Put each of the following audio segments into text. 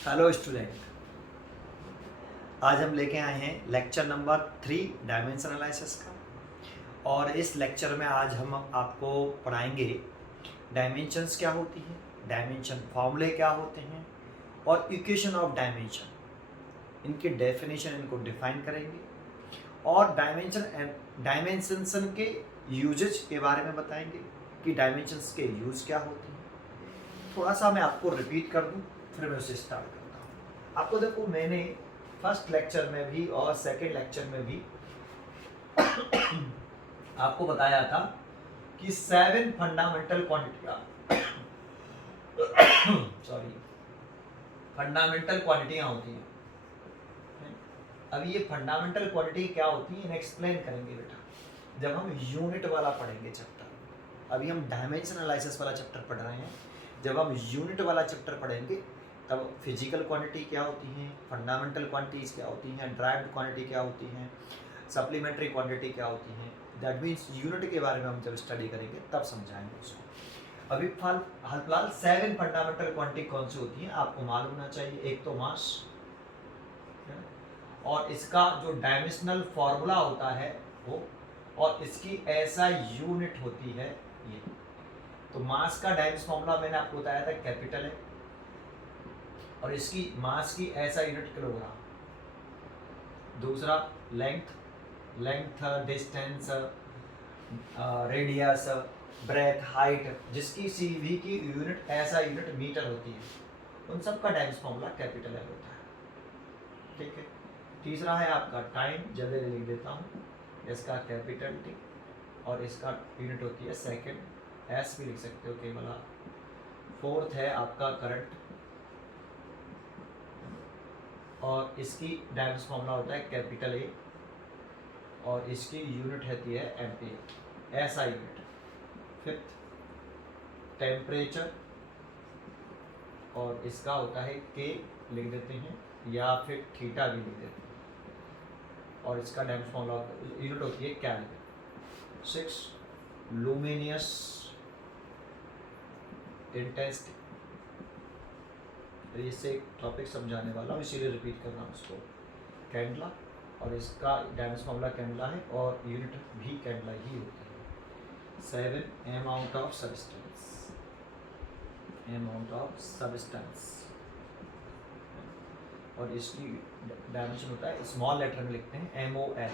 Hello student. आज हम लेके आए हैं लेक्चर नंबर 3 डायमेंशन एनालिसिस का। और इस लेक्चर में आज हम आपको पढ़ाएंगे डायमेंशंस क्या होती हैं, डायमेंशन फॉर्मूले क्या होते हैं और इक्वेशन ऑफ डायमेंशन, इनकी डेफिनेशन, इनको डिफाइन करेंगे और डायमेंशन के यूजेज के बारे में बताएंगे कि डायमेंशंस के यूज क्या होते हैं। थोड़ा सा मैं आपको रिपीट कर दूं, फिर मैं उसे स्टार्ट करता हूँ। आपको देखो, मैंने फर्स्ट लेक्चर में भी और सेकंड लेक्चर में भी आपको बताया था कि 7 फंडामेंटल क्वांटिटी सॉरी फंडामेंटल क्वांटिटियां होती हैं। अब ये फंडामेंटल क्वांटिटी क्या होती है, इन्हें एक्सप्लेन करेंगे बेटा जब हम यूनिट वाला पढ़ेंगे चैप्टर। अभी हम डायमेंशन एनालिसिस वाला चैप्टर पढ़ रहे हैं। जब हम यूनिट वाला चैप्टर पढ़ेंगे तब फिजिकल क्वांटिटी क्या होती हैं, फंडामेंटल क्वांटिटीज क्या होती हैं, ड्राइव्ड क्वांटिटी क्या होती हैं, सप्लीमेंट्री क्वांटिटी क्या होती हैं, दैट मीन्स यूनिट के बारे में हम जब स्टडी करेंगे तब समझाएंगे उसको। अभी फिलहाल 7 फंडामेंटल क्वांटिटी कौन सी होती हैं आपको मालूम होना चाहिए। एक तो मास, और इसका जो डायमेंशनल फॉर्मूला होता है वो, और इसकी ऐसा यूनिट होती है ये। तो मास का डायमेंशन फॉर्मूला मैंने आपको बताया था, कैपिटल है, और इसकी मास की ऐसा यूनिट किलोग्राम। दूसरा length, distance, radius, breadth, height, जिसकी सीवी की यूनिट ऐसा यूनिट मीटर होती है, उन सब का डायमेंशन फॉर्मूला कैपिटल है होता है। ठीक है। तीसरा है आपका टाइम, जल्दी लिख देता हूँ, इसका कैपिटल टी, और इसका यूनिट होती है सेकेंड, एस भी लिख सकते हो केवल आप। फोर्थ है आपका करंट, और इसकी डायमेंशन फॉर्मूला होता है कैपिटल ए, और इसकी यूनिट होती है एम्पियर, ऐसा यूनिट। फिफ्थ टेम्परेचर, और इसका होता है के लिख देते हैं, या फिर थीटा भी लिख देते हैं, और इसका डायमेंशन फॉर्मूला यूनिट होती है केल्विन। 6 लुमिनियस इंटेंसिटी, इससे एक टॉपिक समझाने वाला हूँ इसीलिए रिपीट कर रहा हूँ उसको, कैंडला, और इसका डायमेंशन फॉर्मूला कैंडला है और यूनिट भी कैंडला ही होती है। 7 अमाउंट ऑफ सब्सटेंस, और इसकी डायमेंशन होता है, स्मॉल लेटर में लिखते हैं MOL,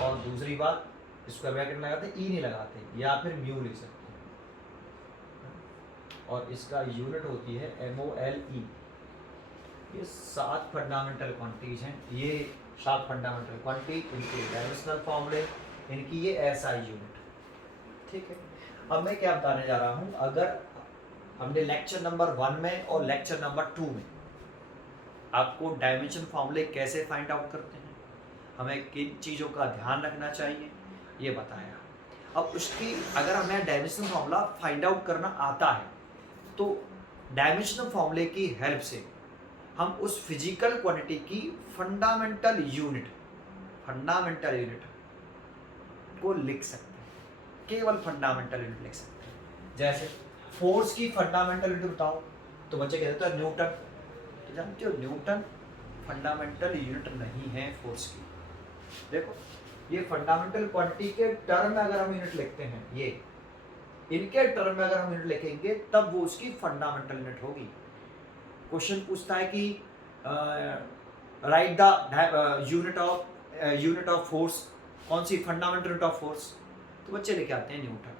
और दूसरी बात स्क्वायर ब्रैकेट में लगाते हैं, ई नहीं लगाते, या फिर म्यू लिख सकते हैं, और इसका यूनिट होती है MOLE। ये 7 फंडामेंटल क्वांटिटीज हैं, ये 7 फंडामेंटल क्वांटिटी, इनके डायमेंशनल फॉर्मूले, इनकी ये SI यूनिट। ठीक है। अब मैं क्या बताने जा रहा हूँ, अगर हमने लेक्चर नंबर 1 में और लेक्चर नंबर 2 में आपको डायमेंशन फॉर्मूले कैसे फाइंड आउट करते हैं, हमें किन चीज़ों का ध्यान रखना चाहिए, ये बताया। अब उसकी अगर हमें डायमेंशन फॉर्मूला फाइंड आउट करना आता है तो डायमेंशनल फॉर्मूले की हेल्प से हम उस फिजिकल क्वांटिटी की फंडामेंटल यूनिट को लिख सकते हैं, केवल फंडामेंटल यूनिट लिख सकते हैं। जैसे फोर्स की फंडामेंटल यूनिट बताओ, तो बच्चे कहते हैं न्यूटन। तो जानते हो न्यूटन फंडामेंटल यूनिट नहीं है फोर्स की। देखो, ये फंडामेंटल क्वांटिटी के टर्म में अगर हम यूनिट लिखते हैं, ये इनके टर्म में अगर हम यूनिट लिखेंगे तब वो उसकी फंडामेंटल यूनिट होगी। क्वेश्चन पूछता है कि right the unit of force, कौन सी फंडामेंटल यूनिट ऑफ फोर्स, तो बच्चे लेके आते हैं न्यूटन।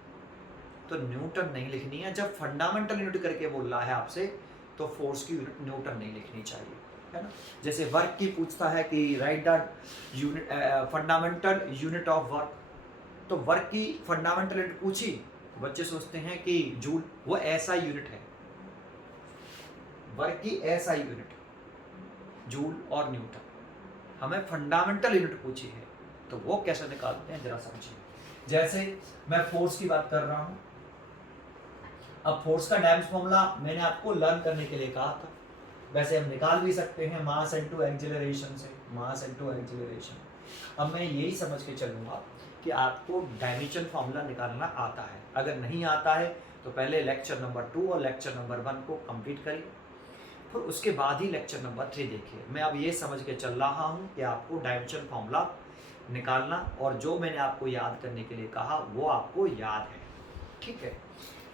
तो न्यूटन नहीं लिखनी है, जब फंडामेंटल यूनिट करके बोल रहा है आपसे तो फोर्स की यूनिट न्यूटन नहीं लिखनी चाहिए, है ना। जैसे वर्क की पूछता है कि right the unit fundamental unit of work, तो वर्क की फंडामेंटल यूनिट पूछी, बच्चे सोचते हैं कि जूल, वो ऐसा यूनिट है, वर्क की ऐसा यूनिट जूल और न्यूटन। हमें फंडामेंटल यूनिट पूछी है तो वो कैसे निकालते हैं जरा समझिए। जैसे मैं फोर्स की बात कर रहा हूं, अब फोर्स का डायमेंशन फॉर्मूला मैंने आपको लर्न करने के लिए कहा था, वैसे हम निकाल भी सकते हैं मास इनटू एक्सीलरेशन से, मास इनटू एक्सीलरेशन। अब मैं यही समझ के चलूंगा कि आपको डायमेंशन फॉर्मूला निकालना आता है। अगर नहीं आता है तो पहले लेक्चर नंबर 2 और लेक्चर नंबर 1 को कंप्लीट करिए, फिर उसके बाद ही लेक्चर नंबर 3 देखिए। मैं अब ये समझ के चल रहा हूँ कि आपको डायमेंशन फॉर्मूला निकालना और जो मैंने आपको याद करने के लिए कहा वो आपको याद है, ठीक है।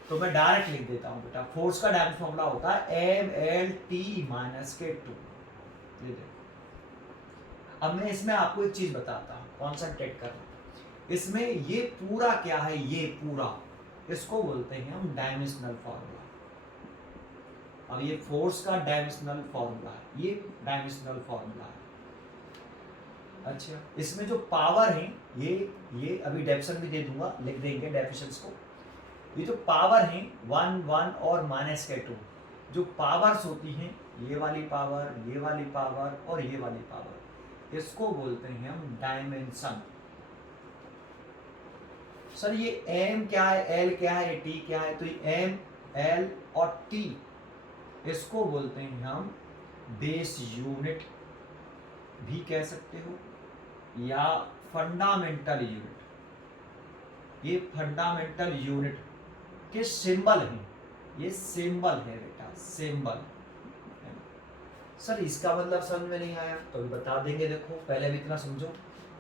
तो मैं डायरेक्ट लिख देता हूँ बेटा, फोर्स का डायमेंशन फॉर्मूला होता है mLT-K2। ये देखो, अब मैं इसमें आपको एक चीज बताता हूँ, कॉन्सेंट्रेट करना। इसमें ये पूरा क्या है, ये पूरा, इसको बोलते हैं हम डायमेंशनल फॉर्मूला। अब ये फोर्स का डायमेंशनल फॉर्मूला है, ये डायमेंशनल फॉर्मूला है। अच्छा, इसमें जो पावर है ये अभी डेफिनेशन भी दे दूंगा, लिख देंगे डेफिनेशंस को। ये जो पावर है 1 1 और -K2, जो पावर्स होती हैं, ये वाली पावर, ये वाली पावर और ये वाली पावर, इसको बोलते हैं हम डायमेंशन। सर ये m क्या है, l क्या है, t क्या है? तो ये m, l और t, इसको बोलते हैं हम बेस यूनिट भी कह सकते हो या फंडामेंटल यूनिट। ये फंडामेंटल यूनिट के सिंबल हैं, ये सिंबल है बेटा, सिंबल। सर इसका मतलब समझ में नहीं आया तो भी बता देंगे। देखो पहले भी इतना समझो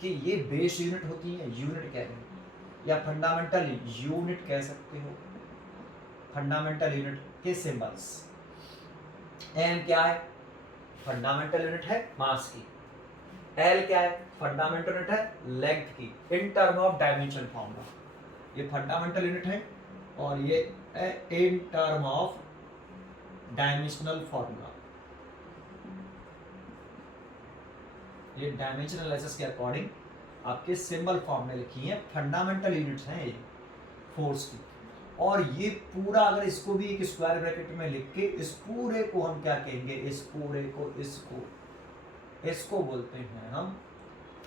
कि ये बेस यूनिट होती है, यूनिट कह रहे हैं, या फंडामेंटल यूनिट कह सकते हो, फंडामेंटल यूनिट के सिंबल्स। एम क्या है, फंडामेंटल यूनिट है मास की। एल क्या है, फंडामेंटल यूनिट है लेंथ की, in term of dimension formula. ये फंडामेंटल यूनिट है और ये in term of dimensional formula. ये डायमेंशनल एनालिसिस के अकॉर्डिंग आपके सिंबल फॉर्म में लिखी है, फंडामेंटल यूनिट्स हैं ये फोर्स की। और ये पूरा अगर इसको भी एक स्क्वायर ब्रैकेट में लिख के, इस पूरे को हम क्या कहेंगे, इस पूरे को, इसको बोलते हैं हम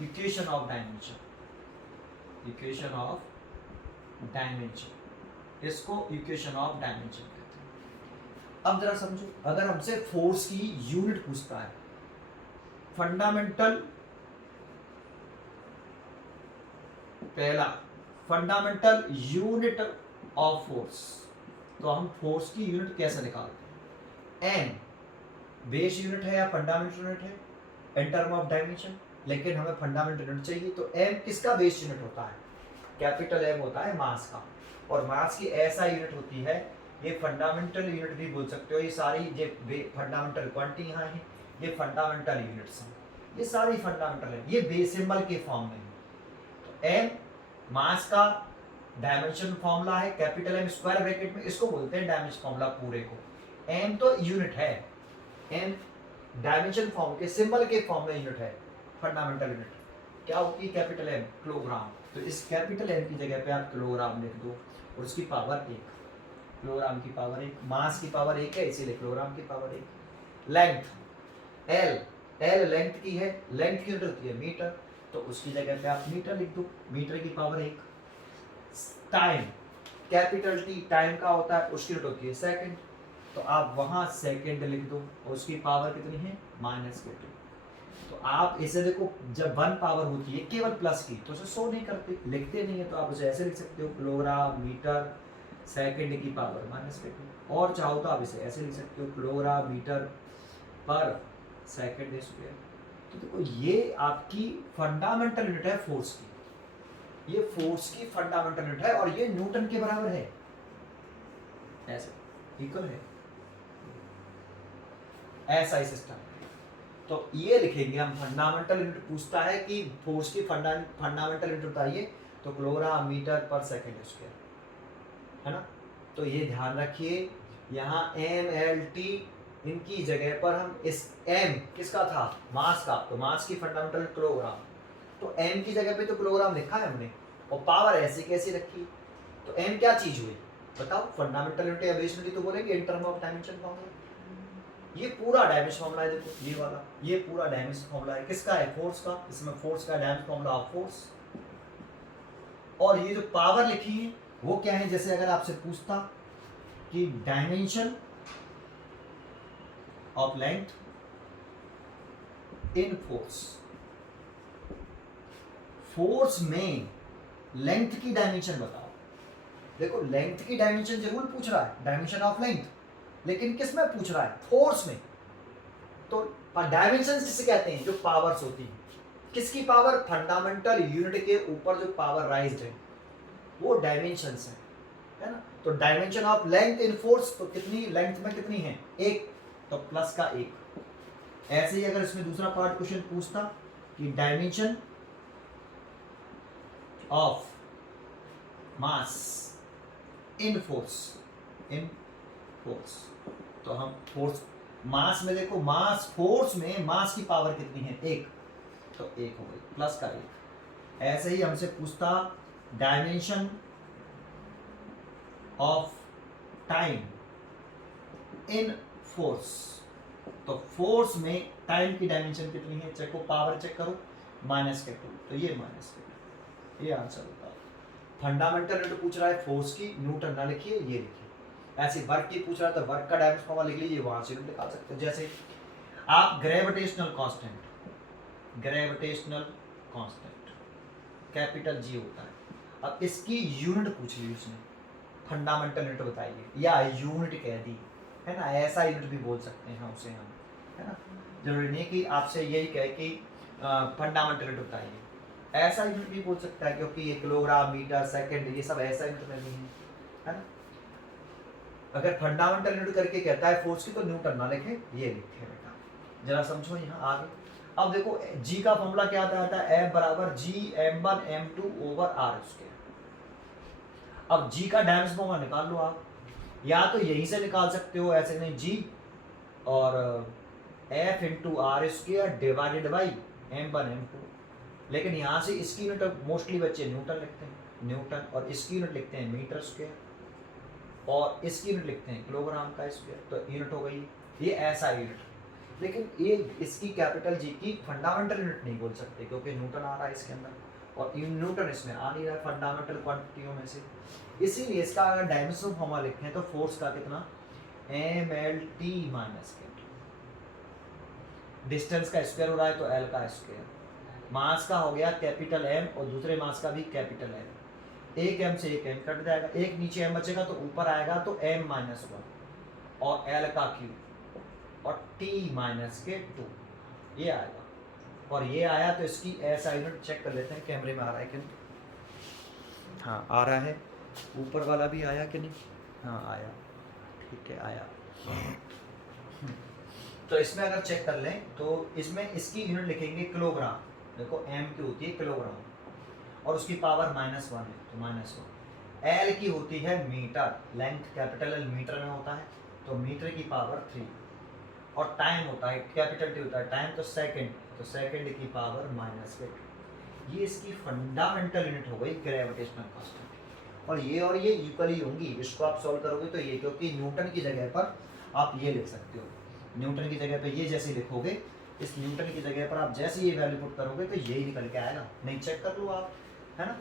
equation of dimension, equation of dimension, इसको इक्वेशन ऑफ डायमेंशन कहते हैं। अब जरा समझो, अगर हमसे फोर्स की यूनिट पूछता है, फंडामेंटल, पहला फंडामेंटल यूनिट ऑफ फोर्स, तो हम फोर्स की यूनिट कैसे निकालते हैं? एम बेस यूनिट है या फंडामेंटल यूनिट है इन टर्म ऑफ डायमेंशन, लेकिन हमें फंडामेंटल यूनिट चाहिए। तो एम किसका बेस यूनिट होता है? कैपिटल एम होता है मास का, और मास की ऐसा यूनिट होती है, ये फंडामेंटल यूनिट भी बोल सकते हो। ये सारी ये फंडामेंटल क्वांटिटी यहाँ है, ये फंडामेंटल यूनिट्स हैं, ये सारी फंडामेंटल है, ये बेस सिंबल के फॉर्म में है। तो एम मास का डायमेंशन फॉर्मूला है, कैपिटल एम स्क्वायर ब्रैकेट में, इसको बोलते हैं डायमेंशन फॉर्मूला पूरे को। एम तो यूनिट है, एम डायमेंशन फॉर्म के सिंबल के फॉर्म में यूनिट है। फंडामेंटल यूनिट क्या होती है? Capital M, kilogram. तो इस कैपिटल एम की जगह पे आप किलोग्राम लिख दो और उसकी पावर 1, किलोग्राम की पावर 1, मास की पावर 1 है इसीलिए किलोग्राम की power 1। Length L, L length की है, लेंथ की यूनिट होती है मीटर, तो उसकी जगह पे आप मीटर लिख दो, मीटर की power 1। Time, capital T time का होता है, उसकी यूनिट होती है सेकंड, तो आप वहां सेकंड लिख दो, और उसकी पावर कितनी है? -2। तो आप इसे देखो, जब 1 पावर होती है केवल प्लस की, तो उसे शो नहीं करते, लिखते नहीं है, तो आप उसे ऐसे लिख सकते हो, किलोग्राम मीटर सेकंड की पावर -2। और चाहो तो आप इसे ऐसे लिख सकते हो, किलोग्राम मीटर पर सेकंड स्क्वायर। तो देखो ये आपकी फंडामेंटल यूनिट है फोर्स की, ये फोर्स की फंडामेंटल यूनिट है, और ये न्यूटन के बराबर है, ऐसे इक्वल है, ऐसा ही सिस्टम। तो ये लिखेंगे हम, फंडामेंटल यूनिट पूछता है कि फोर्स की फंडामेंटल यूनिट बताइए, तो किलोग्राम मीटर पर सेकंड स्क्वायर, है ना। तो ये ध्यान रखिए, यहाँ एम एल टी, इनकी जगह पर हम इस m किसका था? मास का, तो मास की फंडामेंटल किलोग्राम, तो m की जगह पे तो किलोग्राम लिखा है हमने, और पावर ऐसी कैसी रखी, तो m क्या चीज हुई बताओ? फंडामेंटल यूनिट या बेस यूनिट तो बोलेंगे in term of dimension formula. ये पूरा डायमेंशन फॉर्मूला है, देखो ये वाला, ये पूरा डायमेंशन फॉर्मूला है, किसका है? फोर्स का। इसमें फोर्स का डायमेंशन फॉर्मूला ऑफ फोर्स, और ये जो पावर लिखी है वो क्या है? जैसे अगर आपसे पूछता कि dimension of length in force, force में लेंथ की डायमेंशन बताओ। देखो लेंथ की डायमेंशन जरूर पूछ रहा है, डायमेंशन ऑफ लेंथ, लेकिन किस में पूछ रहा है? फोर्स में। तो डायमेंशन किसे कहते हैं? जो पावर्स होती हैं। किसकी पावर? फंडामेंटल यूनिट के ऊपर जो पावर राइज्ड है वो डायमेंशंस है ना। तो dimension of length in force, तो कितनी लेंथ में कितनी है? 1, तो प्लस का 1। ऐसे ही अगर इसमें दूसरा पार्ट क्वेश्चन पूछता कि dimension of mass in force, तो हम फोर्स मास में देखो, मास फोर्स में मास की पावर कितनी है? 1, तो 1 हो गई, प्लस का 1। ऐसे ही हमसे पूछता dimension of time in force, तो फोर्स में टाइम की डायमेंशन कितनी है? चेक करो, पावर चेक करो, माइनस के 2, तो ये माइनस के 2, ये आंसर होता है। फंडामेंटल यूनिट पूछ रहा है फोर्स की, न्यूटन ना लिखिए, ये लिखिए। ऐसे वर्क की पूछ रहा है तो वर्क का डायमेंशन फॉर्मूला लिख लीजिए, वहां से निकाल सकते हैं। जैसे आप ग्रेविटेशनल कांस्टेंट कैपिटल जी होता है, अब इसकी यूनिट पूछ ली उसने, फंडामेंटल यूनिट बताइए, या यूनिट कह दी है ना, ऐसा यूनिट भी बोल सकते हैं उसे हम, है ना। जरूरी नहीं कि आपसे यही कहे कि फंडामेंटल यूनिट बताइए, ऐसा यूनिट भी बोल सकता है, क्योंकि ये किलोग्राम, मीटर, सेकंड, ये सब ऐसा यूनिट में नहीं है ना। अगर फंडामेंटल यूनिट करके कहता है फोर्स की, तो न्यूटन ना लिखे, ये लिखे बेटा, जरा समझो यहाँ आगे। अब देखो जी का फॉर्मूला क्या आता है? F बराबर G(m1m2/r²)। अब जी का डायमेंशन फॉर्मूला निकाल लो आप, या तो यहीं से निकाल सकते हो, ऐसे नहीं, जी और F(r²) डिवाइडेड बाई m1m2, लेकिन यहाँ से इसकी यूनिट मोस्टली बच्चे न्यूटन लिखते हैं, न्यूटन, और इसकी यूनिट लिखते हैं मीटर स्क्वायर, और इसकी यूनिट लिखते हैं किलोग्राम का स्क्वायर, तो यूनिट हो गई ये ऐसा यूनिट। लेकिन ये इसकी कैपिटल जी की फंडामेंटल यूनिट नहीं बोल सकते, क्योंकि न्यूटन आ रहा है इसके अंदर, और न्यूटन इसमें आ नहीं रहा है फंडामेंटल क्वांटिटियों में से। इसीलिए इसका अगर डायमेंशन फॉर्मूला लिखें तो फोर्स का कितना? mlt माइनस के, डिस्टेंस का स्क्वायर हो रहा है तो l का स्क्वायर, मास का हो गया कैपिटल M और दूसरे मास का भी कैपिटल M, एक m से एक m कट जाएगा, एक नीचे m बचेगा तो ऊपर आएगा तो m-1 और l का क्यूब और t-2, ये आएगा, और ये आया तो इसकी ऐसा यूनिट चेक कर लेते हैं कैमरे में आ रहा है कि नहीं। हाँ आ रहा है, ऊपर वाला भी आया कि नहीं? हाँ आया, ठीक है आया। तो इसमें अगर चेक कर लें तो इसमें इसकी यूनिट लिखेंगे किलोग्राम, देखो m की होती है किलोग्राम और उसकी पावर -1 है तो -1। l की होती है metre, length capital L metre में होता है तो मीटर की पावर 3, और टाइम होता है कैपिटल T होता है टाइम, तो सेकंड, तो सेकंड की पावर -8। ये इसकी फंडामेंटल यूनिट हो गई ग्रेविटेशनल कांस्टेंट, और ये इक्वली होंगी, इसको आप सॉल्व करोगे तो ये, क्योंकि न्यूटन की जगह पर आप ये लिख सकते हो, न्यूटन की जगह पे ये जैसे लिखोगे, इस न्यूटन की जगह पर आप जैसे ये वैल्यू पुट करोगे तो यही निकल के आएगा, नहीं चेक कर लो आप, है ना।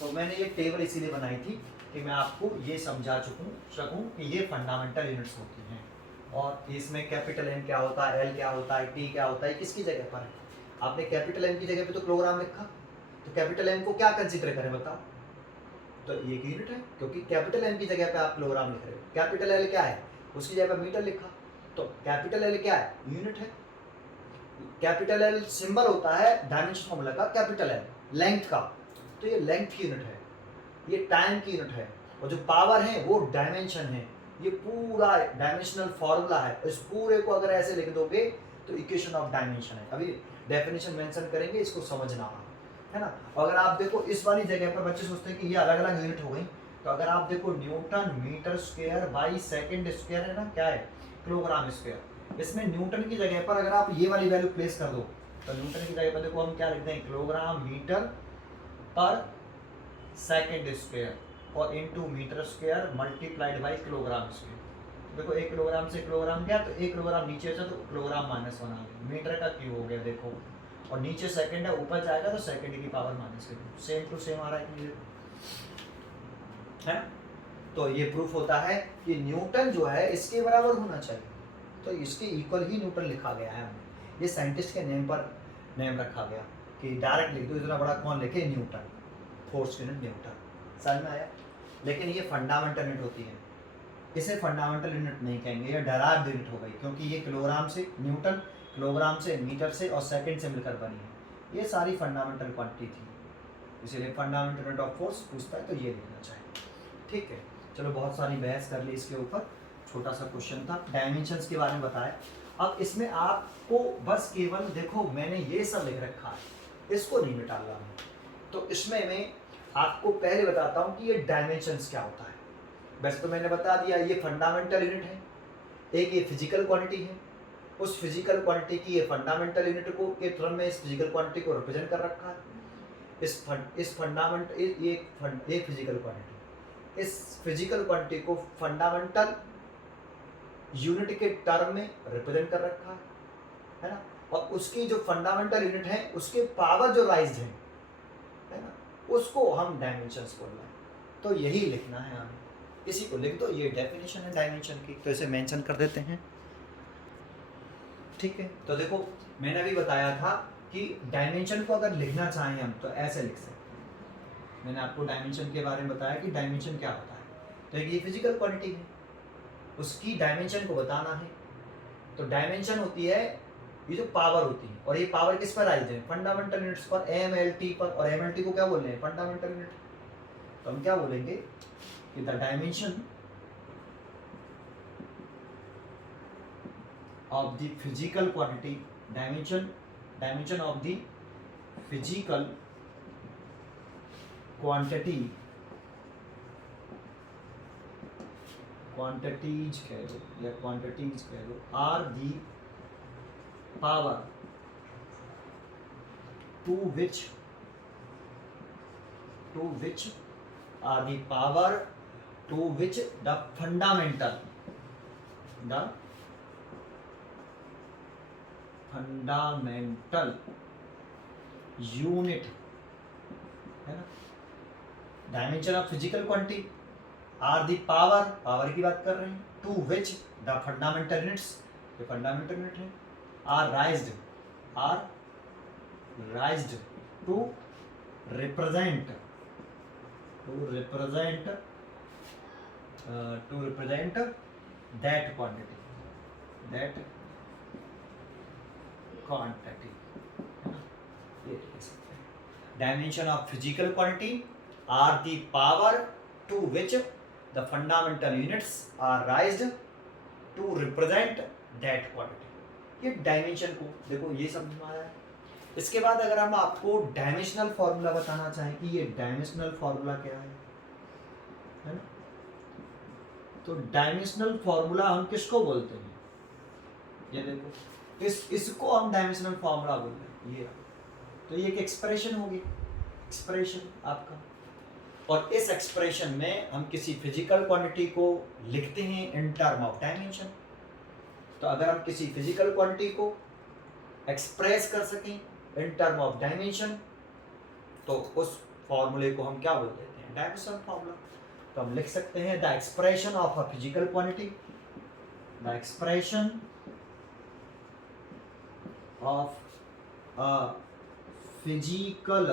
तो मैंने ये टेबल इसीलिए बनाई थी कि मैं आपको ये समझा सकूं कि ये फंडामेंटल यूनिट्स होती हैं, और इसमें कैपिटल M क्या होता है, L क्या होता है, T क्या होता है, किसकी जगह पर है। आपने कैपिटल M की जगह पे तो किलोग्राम लिखा, तो कैपिटल M को क्या कंसीडर करें बताओ, तो ये यूनिट है, क्योंकि कैपिटल M की जगह पे आप किलोग्राम लिख रहे हो। कैपिटल L क्या है, उसकी जगह पे मीटर लिखा, तो कैपिटल L क्या है, यूनिट है। कैपिटल L सिंबल होता है डायमेंशन फॉर्मूला का कैपिटल L, लेंथ का, तो ये लेंथ की यूनिट है, ये टाइम की यूनिट है, और जो पावर है वो डायमेंशन है। ये पूरा डायमेंशनल फॉर्मूला है, इस पूरे को अगर ऐसे लिख दोगे तो इक्वेशन ऑफ डायमेंशन है। अभी डेफिनेशन मेंशन करेंगे, इसको समझना है ना। अगर आप देखो इस वाली जगह पर बच्चे सोचते हैं कि ये अलग अलग यूनिट हो गई, तो अगर आप देखो newton metre square by second square है ना, क्या है किलोग्राम स्क्वायर, इसमें न्यूटन की जगह पर अगर आप ये वाली वैल्यू प्लेस कर दो तो न्यूटन की जगह पर देखो हम क्या लिखते हैं, किलोग्राम मीटर पर सेकंड स्क्वायर और into metre square multiplied by kilogram square. देखो 1 किलोग्राम से किलोग्राम गया तो 1 किलोग्राम नीचे से तो किलोग्राम -1 आ गया, मीटर का क्यू हो गया देखो, और नीचे सेकंड है, ऊपर जाएगा तो सेकंड की पावर -2, सेम टू सेम आ रहा है है। तो ये प्रूफ होता है कि न्यूटन जो है इसके बराबर होना चाहिए, तो इसके इक्वल ही न्यूटन लिखा गया है हमें, ये साइंटिस्ट के नेम पर नेम रखा गया कि डायरेक्ट लिख दो, इतना बड़ा कौन लिखे, न्यूटन, फोर्स यूनिट न्यूटन, समझ में आया। लेकिन ये फंडामेंटल यूनिट होती है, इसे फंडामेंटल यूनिट नहीं कहेंगे, ये डेराइव्ड यूनिट हो गई, क्योंकि ये किलोग्राम से न्यूटन किलोग्राम से, मीटर से और सेकंड से मिलकर बनी है। ये सारी फंडामेंटल क्वांटिटी थी, इसीलिए फंडामेंटल यूनिट ऑफ फोर्स पूछता है तो ये लिखना चाहिए। ठीक है, चलो बहुत सारी बहस कर ली इसके ऊपर, छोटा सा क्वेश्चन था, डायमेंशंस के बारे में बताया। अब इसमें आपको बस केवल देखो मैंने ये सब लिख रखा है, इसको नहीं मिटा रहा हूँ, तो इसमें मैं आपको पहले बताता हूँ कि ये डायमेंशंस क्या होता है। वैसे तो मैंने बता दिया ये फंडामेंटल यूनिट है, एक ये फिजिकल क्वांटिटी है, उस फिजिकल क्वांटिटी की ये फंडामेंटल यूनिट को के टर्म में इस फिजिकल क्वांटिटी को रिप्रेजेंट कर रखा है। इस फंडामेंट ये फिजिकल क्वांटिटी, इस फिजिकल क्वांटिटी को फंडामेंटल यूनिट के टर्म में रिप्रेजेंट कर रखा है ना, और उसकी जो फंडामेंटल यूनिट है उसके पावर जो राइज्ड है ना, उसको हम डायमेंशंस बोल रहे हैं। तो यही लिखना है हमें, इसी को लिख दो, ये डेफिनेशन है डायमेंशन की, तो इसे मेंशन कर देते हैं। ठीक है, तो देखो मैंने अभी बताया था कि डायमेंशन को अगर लिखना चाहें हम तो ऐसे लिख सकते हैं। मैंने आपको डायमेंशन के बारे में बताया कि डायमेंशन क्या होता है, तो ये फिजिकल क्वांटिटी है, उसकी डायमेंशन को बताना है। तो डायमेंशन होती है ये जो पावर होती है, और ये पावर किस पर राइज्ड है, फंडामेंटल यूनिट्स पर, एमएलटी पर, और एमएलटी को क्या बोल रहे हैं, फंडामेंटल यूनिट। तो हम क्या बोलेंगे कि the dimension of the physical quantity, dimension of the physical quantities कह दो या quantities कह दो, are the power to which are the power to which the fundamental unit है ना, dimension of physical quantity are the power की बात कर रहे हैं, to which the fundamental units, ये फंडामेंटल यूनिट है, are raised to represent that quantity ये लिख सकते हैं। Dimension of physical quantity are the power to which the fundamental units are raised to represent that quantity. ये dimension को देखो ये समझ में आया है। इसके बाद अगर हम आपको डायमेंशनल फॉर्मूला बताना चाहें कि ये डायमेंशनल फॉर्मूला क्या है ना, तो डायमेंशनल फॉर्मूला हम किसको बोलते हैं, ये देखो इसको हम डायमेंशनल फॉर्मूला बोलते हैं, ये। तो ये एक एक्सप्रेशन होगी, एक्सप्रेशन आपका, और इस एक्सप्रेशन में हम किसी फिजिकल क्वांटिटी को लिखते हैं इन टर्म ऑफ डायमेंशन। तो अगर हम किसी फिजिकल क्वांटिटी को एक्सप्रेस कर सकें इन टर्म ऑफ डायमेंशन तो उस फॉर्मूले को हम क्या बोल देते हैं, डायमेंशनल फॉर्मूला। तो हम लिख सकते हैं the expression of a physical quantity, the expression of a physical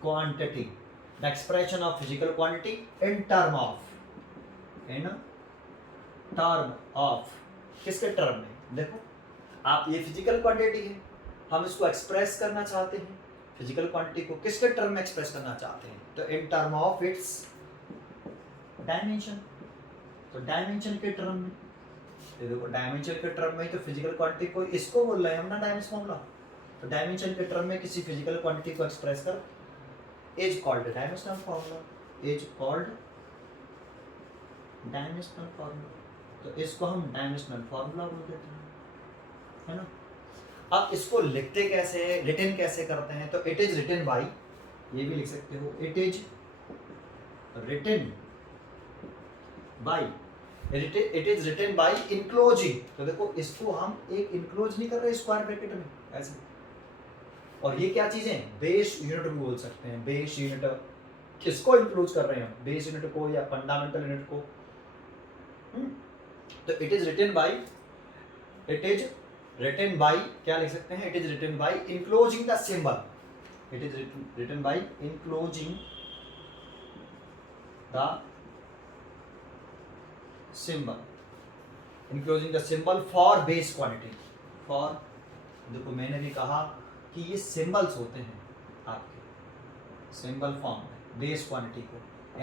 quantity, the expression of physical quantity in term of किसके टर्म में, देखो आप ये फिजिकल क्वांटिटी है, हम इसको एक्सप्रेस करना चाहते हैं, फिजिकल क्वांटिटी को किसके टर्म में एक्सप्रेस करना चाहते हैं, तो in term of its dimension. तो डायमेंशन के टर्म में, देखो डायमेंशन के टर्म में तो फिजिकल क्वांटिटी को इसको बोल रहे हैं हम ना डायमेंशन फॉर्मूला, तो डायमेंशन के टर्म में किसी फिजिकल क्वांटिटी को एक्सप्रेस कर is called dimensional formula, is called dimensional formula. तो इसको हम डायमेंशनल फॉर्मूला बोल देते हैं, है ना। अब इसको लिखते कैसे हैं, रिटन कैसे करते हैं, तो इट इज रिटन बाय, ये भी लिख सकते हो, it is written by, it is written by enclosing. तो देखो इसको हम एक इनक्लोज नहीं कर रहे स्क्वायर ब्रैकेट में ऐसे, और ये क्या चीजें, बेस यूनिट भी बोल सकते हैं, बेस यूनिट किसको इंक्लूड कर रहे हैं हम, बेस यूनिट को या फंडामेंटल यूनिट को। तो इट इज रिटन बाय क्या लिख सकते हैं, it is written by enclosing the symbol, it is written by enclosing the symbol, enclosing the symbol for base quantity. For, देखो मैंने भी कहा कि ये सिंबल्स होते हैं आपके सिंबल फॉर्म में बेस क्वांटिटी को,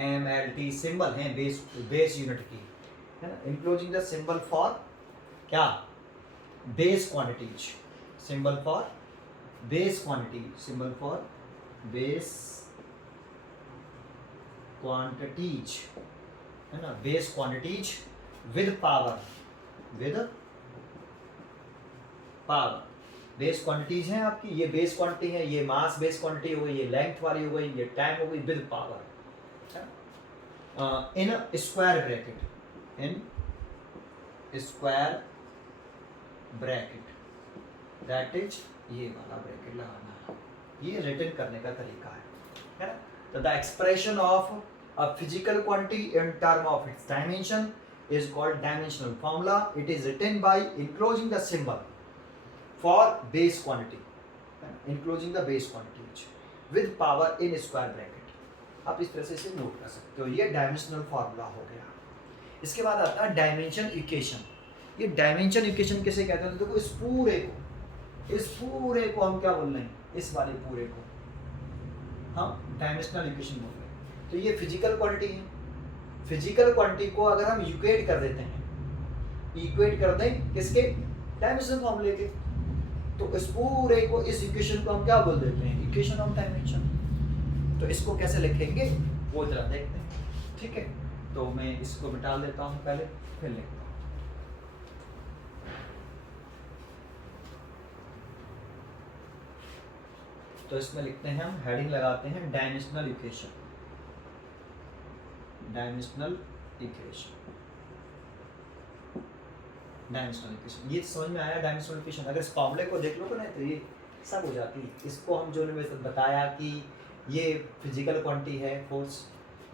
MLT सिंबल हैं बेस यूनिट की, है ना। इंक्लोजिंग द सिंबल फॉर क्या, base quantities, symbol for base quantity, symbol for base quantities, है ना, base quantities with power, with power. Base quantities हैं आपकी, ये बेस क्वांटिटी है, ये मास बेस क्वांटिटी हो गई, ये लेंथ वाली हो गई, ये टाइम हो गई, with power, in square bracket, in square bracket, that is ये वाला ब्रैकेट लगाना है, ये रिटर्न करने का तरीका है ना। तो the expression of a physical quantity in term of its dimension is called dimensional formula. It is written by enclosing the symbol for base quantity, enclosing the base quantity with power in square bracket. आप इस तरह से इसे note कर सकते हो, ये dimensional formula हो गया। इसके बाद आता है डायमेंशन इक्वेशन। ये डायमेंशन इक्वेशन किसे कहते हैं, तो देखो इस पूरे को हम क्या बोल रहे हैं, इस वाले पूरे को हम डायमेंशनल इक्वेशन बोल रहे हैं। तो ये फिजिकल क्वांटिटी है, फिजिकल क्वांटिटी को अगर हम इक्वेट कर देते हैं, इक्वेट कर दें किसके, डायमेंशन फॉर्मूले के, तो इस पूरे को, इस इक्वेशन को हम क्या बोल देते हैं, इक्वेशन ऑफ डायमेंशन। तो इसको कैसे लिखेंगे वो जरा देखते हैं, ठीक है। तो मैं इसको मिटा देता हूं पहले, फिर लिखता हूं। तो इसमें लिखते हैं हम, हेडिंग लगाते हैं dimensional equation, dimensional equation, dimensional equation. ये समझ में आया डायमेंशनल इक्वेशन। अगर इस फॉर्मूले को देख लो तो नहीं तो ये सब हो जाती है। इसको हम जो मैंने बताया कि ये फिजिकल क्वांटिटी है फोर्स,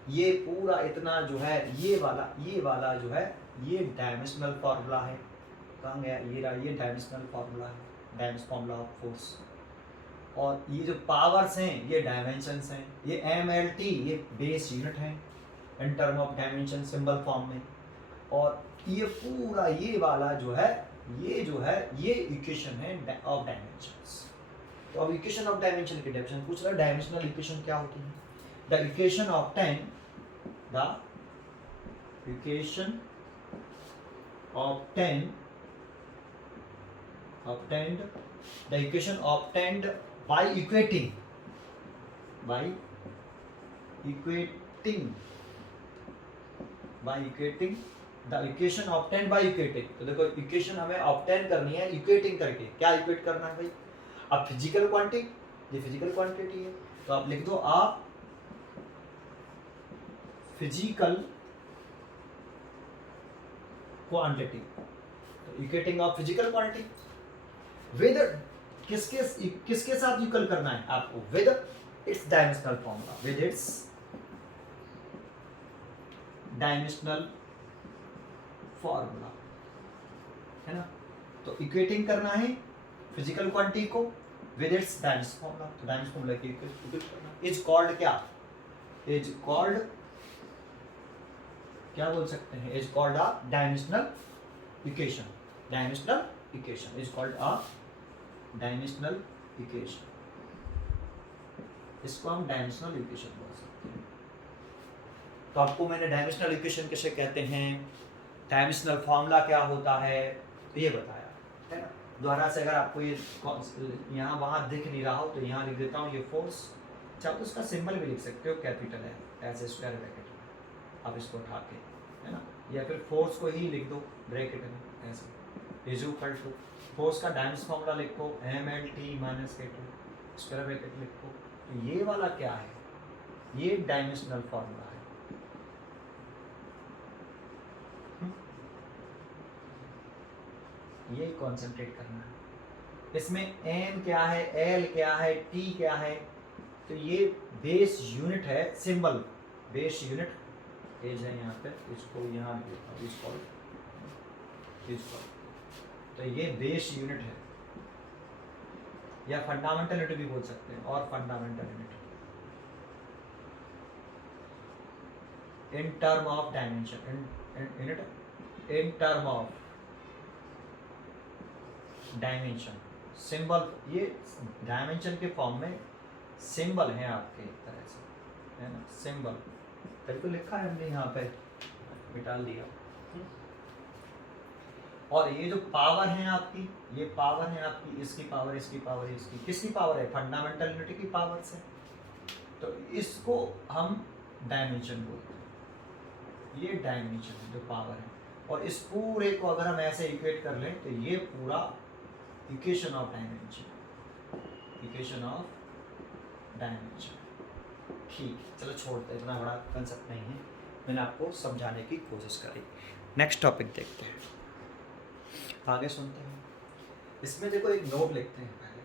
ये पूरा इतना जो है ये वाला जो है ये डायमेंशनल फार्मूला है। कहाँ गया, ये रहा, ये डायमेंशनल फार्मूला है, डायमेंशनल फार्मूला ऑफ फोर्स। और ये जो पावर्स हैं ये डायमेंशंस हैं, ये MLT ये बेस यूनिट है in term of dimension symbol form में। और ये पूरा ये वाला जो है ये इक्वेशन है ऑफ डायमेंशंस। तो अब इक्वेशन ऑफ डायमेंशन की डेफिनेशन पूछ रहा है, डायमेंशनल इक्वेशन क्या होती है। The equation obtained by equating the equation obtained by equating। तो देखो इक्वेशन हमें ऑब्टेन करनी है इक्वेटिंग करके। क्या इक्वेट करना है भाई, अब फिजिकल क्वांटिटी, ये फिजिकल क्वांटिटी है तो आप लिख दो आप फिजिकल क्वांटिटी। तो equating of physical quantity with किसके साथ इक्वल करना है आपको, with its dimensional formula, with its dimensional formula, है ना। तो इक्वेटिंग करना है फिजिकल क्वांटिटी को विद इट्स डायमेंशनल फॉर्मूला। तो डायमेंशनल फॉर्मूला की इक्वेट करना इज कॉल्ड क्या, इज कॉल्ड क्या बोल सकते हैं, is called a dimensional equation. Dimensional equation is called a dimensional equation, इसको हम डायमेंशनल इक्वेशन बोल सकते हैं। तो आपको मैंने डायमेंशनल इक्वेशन किसे कहते हैं, डायमेंशनल फॉर्मूला क्या होता है तो ये बताया, है ना। दोबारा से अगर आपको ये यहाँ वहाँ दिख नहीं रहा हो तो यहाँ लिख देता हूँ, ये फोर्स, चाहे तो उसका सिंबल भी लिख सकते हो, कैपिटल है ऐसे स्क्वायर ब्रैकेट में, आप इसको उठा के, है ना, या फिर फोर्स को ही लिख दो ब्रैकेट में ऐसे, इज इक्वल टू फोर्स का डायमेंशन फॉर्मूला लिखो MLT - K2 स्क्वायर ब्रैकेट लिखो। तो ये वाला क्या है, ये डायमेंशनल फॉर्मूला है। ये कंसंट्रेट करना है। इसमें M क्या है, L क्या है, T क्या है, तो ये बेस यूनिट है, सिंबल बेस यूनिट एज है यहाँ पे, इसको यहाँ इसको तो ये बेस यूनिट है, या फंडामेंटल यूनिट भी बोल सकते हैं, और fundamental unit in term of dimension, unit in term of dimension symbol, ये डायमेंशन के फॉर्म में सिंबल है आपके एक तरह से, है ना, सिंबल कहीं तो लिखा है हमने यहाँ पे, मिटा दिया। और ये जो पावर है आपकी, ये पावर है आपकी, इसकी पावर, इसकी पावर, इसकी किसकी पावर है, फंडामेंटल यूनिटी की पावर से। तो इसको हम डायमेंशन बोलते हैं, ये डायमेंशन है जो पावर है। और इस पूरे को अगर हम ऐसे इक्वेट कर लें तो ये पूरा equation of dimension, equation of dimension. ठीक है, चलो छोड़ते हैं, इतना बड़ा कंसेप्ट नहीं है, मैंने आपको समझाने की कोशिश करी। नेक्स्ट टॉपिक देखते हैं, आगे सुनते हैं। इसमें देखो एक नोट लिखते हैं पहले,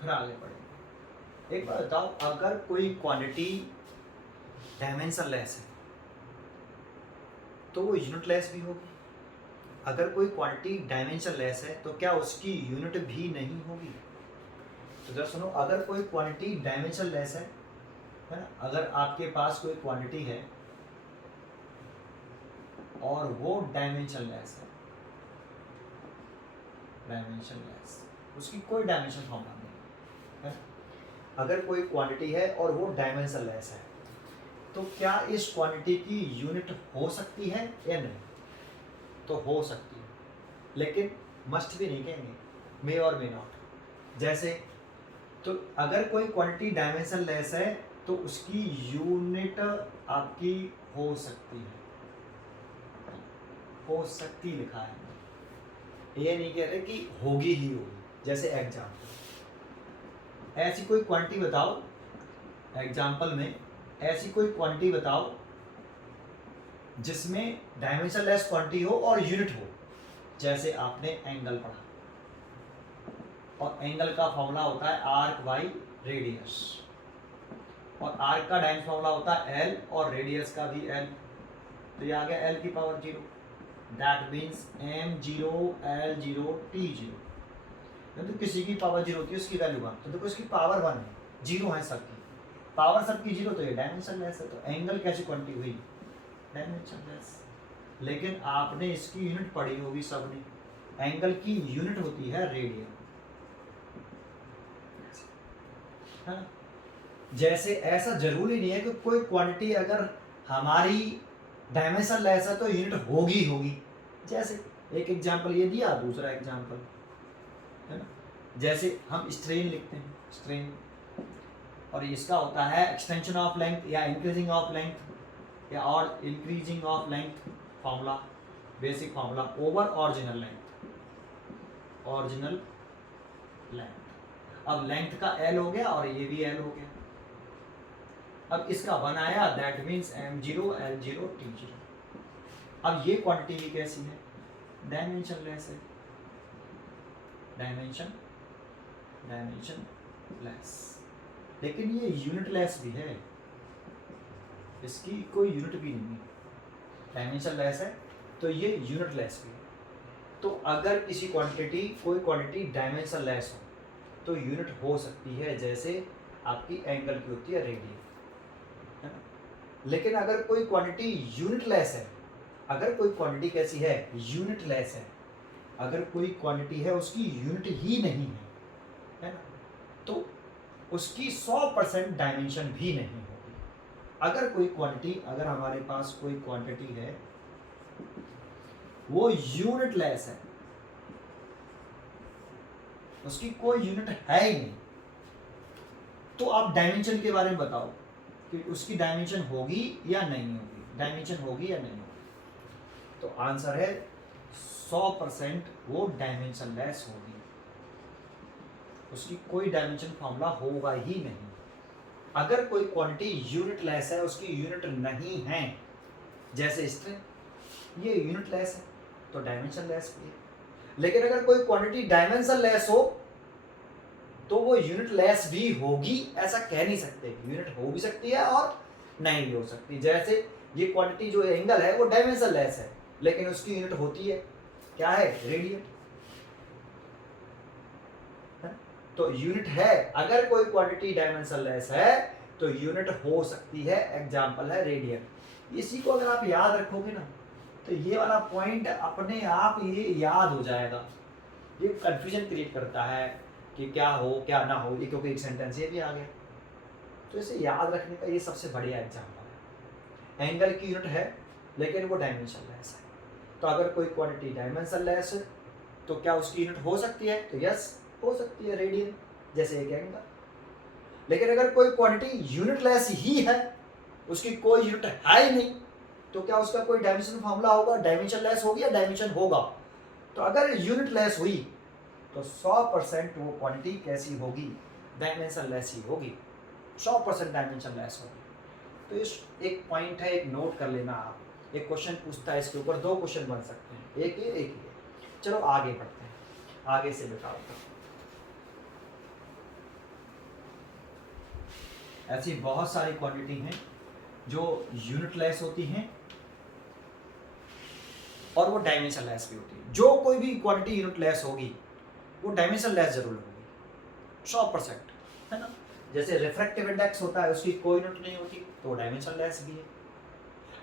फिर आगे बढ़ेंगे। एक बात बताओ, अगर कोई क्वांटिटी डायमेंशन लेस है तो वो यूनिट लेस भी होगी। अगर कोई क्वांटिटी डायमेंशन लेस है तो क्या उसकी यूनिट भी नहीं होगी? तो जरा सुनो, अगर कोई क्वांटिटी डायमेंशन लेस है ना, अगर आपके पास कोई क्वांटिटी है और वो डायमेंशन लेस है, डायमेंशन लेस, उसकी कोई डायमेंशन फॉर्मूला नहीं है। अगर कोई क्वांटिटी है और वो डायमेंशन लेस है तो क्या इस क्वांटिटी की यूनिट हो सकती है या नहीं? तो हो सकती है, लेकिन मस्ट भी नहीं कहेंगे, मे और मे नॉट। जैसे तो अगर कोई क्वांटिटी डायमेंशन लेस है तो उसकी यूनिट आपकी हो सकती है, हो सकती लिखा है, ये नहीं कह रहे कि होगी ही होगी। जैसे एग्जाम्पल, ऐसी कोई क्वांटिटी बताओ, एग्जाम्पल में ऐसी कोई क्वांटिटी बताओ जिसमें डायमेंशन लेस क्वांटिटी हो और यूनिट हो। जैसे आपने एंगल पढ़ा, और एंगल का फॉर्मूला होता है आर्क बाई रेडियस, और आर्क का डायमेंशन फॉर्मूला होता है एल और रेडियस का भी एल। तो ये आ गया एल की power 0, that means m0 l0 t0। तो किसी की पावर 0 होती है, उसकी वैल्यू 1, तो देखो इसकी पावर 1 है, 0 है सबकी, पावर सबकी 0, तो ये डायमेंशन लेस है। तो एंगल कैसी क्वांटिटी हुई, डायमेंशन लेस। लेकिन आपने इसकी यूनिट पढ़ी होगी सबने, एंगल की यूनिट होती है रेडियन, है ना। जैसे ऐसा जरूरी नहीं है कि कोई क्वांटिटी अगर हमारी डायमेंशन लेस है तो यूनिट होगी होगी। जैसे एक एग्जांपल ये दिया, दूसरा एग्जांपल, है ना। जैसे हम स्ट्रेन लिखते हैं, स्ट्रेन, और इसका होता है एक्सटेंशन ऑफ लेंथ या इंक्रीजिंग ऑफ लेंथ या और increasing of length formula, basic formula over original length, original length. अब लेंथ का एल हो गया और ये भी एल हो गया। अब इसका 1 आया, that means m0 l0 t0। अब ये क्वांटिटी भी कैसी है, डायमेंशन लेस है, डायमेंशन लेस, लेकिन ये यूनिट लेस भी है, इसकी कोई यूनिट भी नहीं है। डायमेंशन लेस है तो ये यूनिट लेस भी है। तो अगर किसी क्वांटिटी, कोई क्वांटिटी डायमेंशन लेस हो तो यूनिट हो सकती है, जैसे आपकी एंगल की होती है रेडियन, है ना। लेकिन अगर कोई क्वांटिटी यूनिट लेस है, अगर कोई क्वांटिटी कैसी है, यूनिट लेस है, अगर कोई क्वांटिटी है उसकी यूनिट ही नहीं है ना, तो उसकी 100% डायमेंशन भी नहीं होगी। अगर कोई क्वांटिटी, अगर हमारे पास कोई क्वांटिटी है वो यूनिट लेस है, उसकी कोई यूनिट है ही नहीं, तो आप डायमेंशन के बारे में बताओ कि उसकी डायमेंशन होगी या नहीं होगी, डायमेंशन होगी या नहीं होगी। तो आंसर है 100% वो डायमेंशन लेस होगी, उसकी कोई डायमेंशन फॉर्मूला होगा ही नहीं। अगर कोई क्वांटिटी यूनिट लेस है, उसकी यूनिट नहीं है, जैसे स्ट्रिंग, ये यूनिट लेस है तो डायमेंशन लेस भी है। लेकिन अगर कोई क्वांटिटी डायमेंशन लेस हो तो वो यूनिट लेस भी होगी, ऐसा कह नहीं सकते। यूनिट हो भी सकती है और नहीं भी हो सकती। जैसे ये क्वांटिटी जो एंगल है वो डायमेंशन लेस है, लेकिन उसकी यूनिट होती है, क्या है, रेडियन। तो यूनिट है, अगर कोई क्वांटिटी डायमेंशन लेस है तो यूनिट हो सकती है, एग्जांपल है रेडियन। इसी को अगर आप याद रखोगे ना तो ये वाला पॉइंट अपने आप ये याद हो जाएगा ये कंफ्यूजन क्रिएट करता है कि क्या हो क्या ना हो, ये क्योंकि एक सेंटेंस ये भी आ गया। तो इसे याद रखने का ये सबसे बढ़िया एग्जाम्पल है। एंगल की यूनिट है लेकिन वो डायमेंशन लेस है। तो अगर कोई क्वांटिटी डायमेंशन लेस है तो क्या उसकी यूनिट हो सकती है? तो यस हो सकती है, रेडियन, जैसे एक एंगल। लेकिन अगर कोई क्वांटिटी यूनिट लेस ही है, उसकी कोई यूनिट है ही नहीं, तो क्या उसका कोई डायमेंशन फॉर्मूला होगा? डायमेंशन लेस होगी या डायमेंशन होगा? तो अगर यूनिट लेस हुई तो 100% वो क्वांटिटी कैसी होगी? डायमेंशन लेस ही होगी, 100% डायमेंशन लेस होगी। तो इस एक पॉइंट है, एक नोट कर लेना आप। एक क्वेश्चन पूछता है इसके ऊपर, 2 क्वेश्चन बन सकते हैं, एक ये एक ये। चलो आगे बढ़ते हैं, आगे से बताओ। ऐसी बहुत सारी क्वांटिटी हैं जो यूनिट लेस होती हैं और वो डायमेंशन लेस भी होती है। जो कोई भी क्वांटिटी यूनिट लेस होगी वो डायमेंशन लेस जरूर होगी, 100%, है ना। जैसे रिफ्रैक्टिव इंडेक्स होता है, उसकी कोई यूनिट नहीं होती तो डायमेंशन लेस भी है।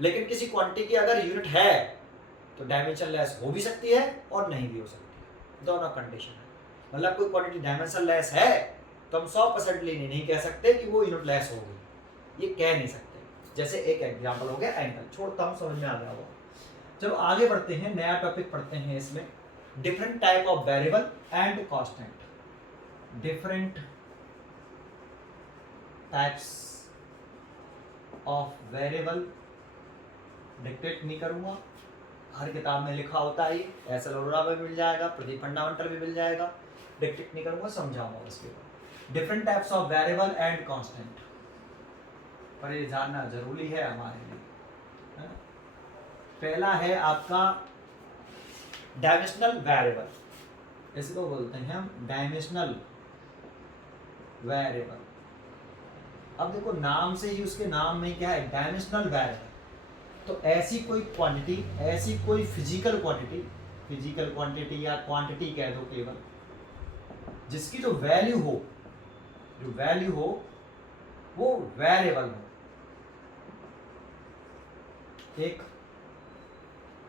लेकिन किसी क्वांटिटी की अगर यूनिट है तो डायमेंशन लेस हो भी सकती है और नहीं भी हो सकती है, दोनों कंडीशन है। मतलब कोई क्वांटिटी डायमेंशन लेस है तो हम 100% नहीं कह सकते कि वो यूनिट लेस होगी, ये कह नहीं सकते। जैसे एक एग्जांपल हो गया एंगल, छोड़ता हूँ, समझ में आ गया होगा। चलो आगे बढ़ते हैं, नया टॉपिक पढ़ते हैं इसमें, different type of variable and constant. Different types of variable, dictate नहीं करूंगा, हर किताब में लिखा होता है, एस एल अरोड़ा में मिल जाएगा, प्रदीप फंडामेंटल में मिल जाएगा, डिक्टेट नहीं करूंगा, समझाऊंगा उसके बाद। Different types of variable and constant, पर ये जानना जरूरी है हमारे लिए, है ना। पहला है आपका डायमेंशनल वेरिएबल, इसको बोलते हैं हम डायमेंशनल वेरिएबल। अब देखो नाम से ही, उसके नाम में क्या है, डायमेंशनल वेरिएबल। तो ऐसी कोई क्वांटिटी, ऐसी कोई फिजिकल क्वांटिटी, फिजिकल क्वांटिटी या क्वांटिटी कह दो केवल, जिसकी जो वैल्यू हो, जो वैल्यू हो वो वेरिएबल हो। एक